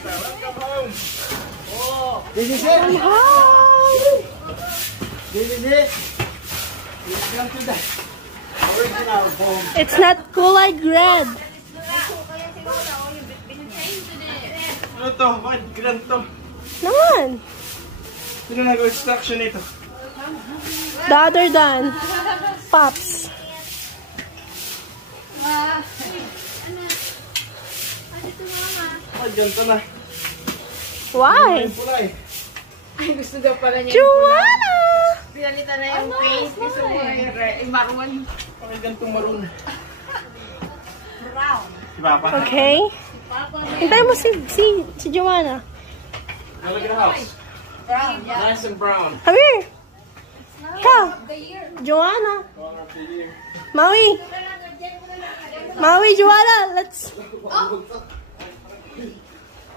This is it. This is it. Welcome to the original home. It's not kulay red. Ano to? Bakit ganito? Naman. Sino nag-extraction nito? The other than Pops. Bakit ganito na? Why? Ay, gusto daw pala niya. Joanna! Pinalitan na yung face. Gusto mo yung maroon. Bakit ganitong maroon? Brown. Si Papa. Okay. Hintayin mo si Joanna. Now look at the house. Brown, yeah. Nice and brown. Come here. Come. Joanna. Color of the year. Maui. Maui, Joanna. Let's...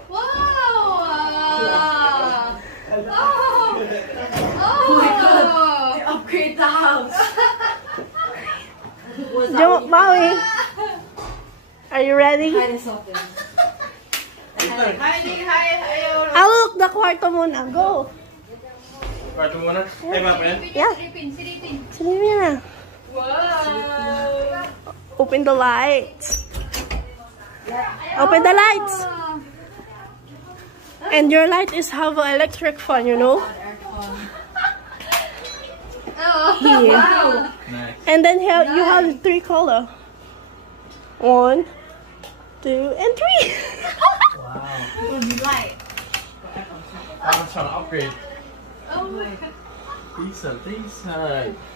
Wow! Oh my God! They upgrade the house. Maui. Are you ready? Hi. I'll look the kwarto muna. Go. Kwarto muna. Kay Papa yan? Yeah. Silipin na. Wow! Open the lights. Open the lights. And your light is have an electric fan, you know? Here. Nice. And then here you have 3 color. 1, 2, and 3. Wow. Light. I'm trying to upgrade. Oh my God. Decent. Nice.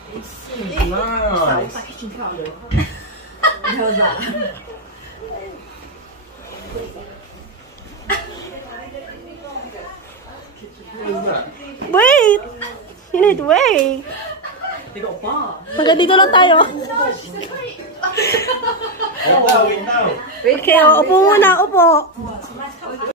What is that? Wait! You need to wait. Hanggang dito lang tayo. Wait now. Okay, upo muna, upo.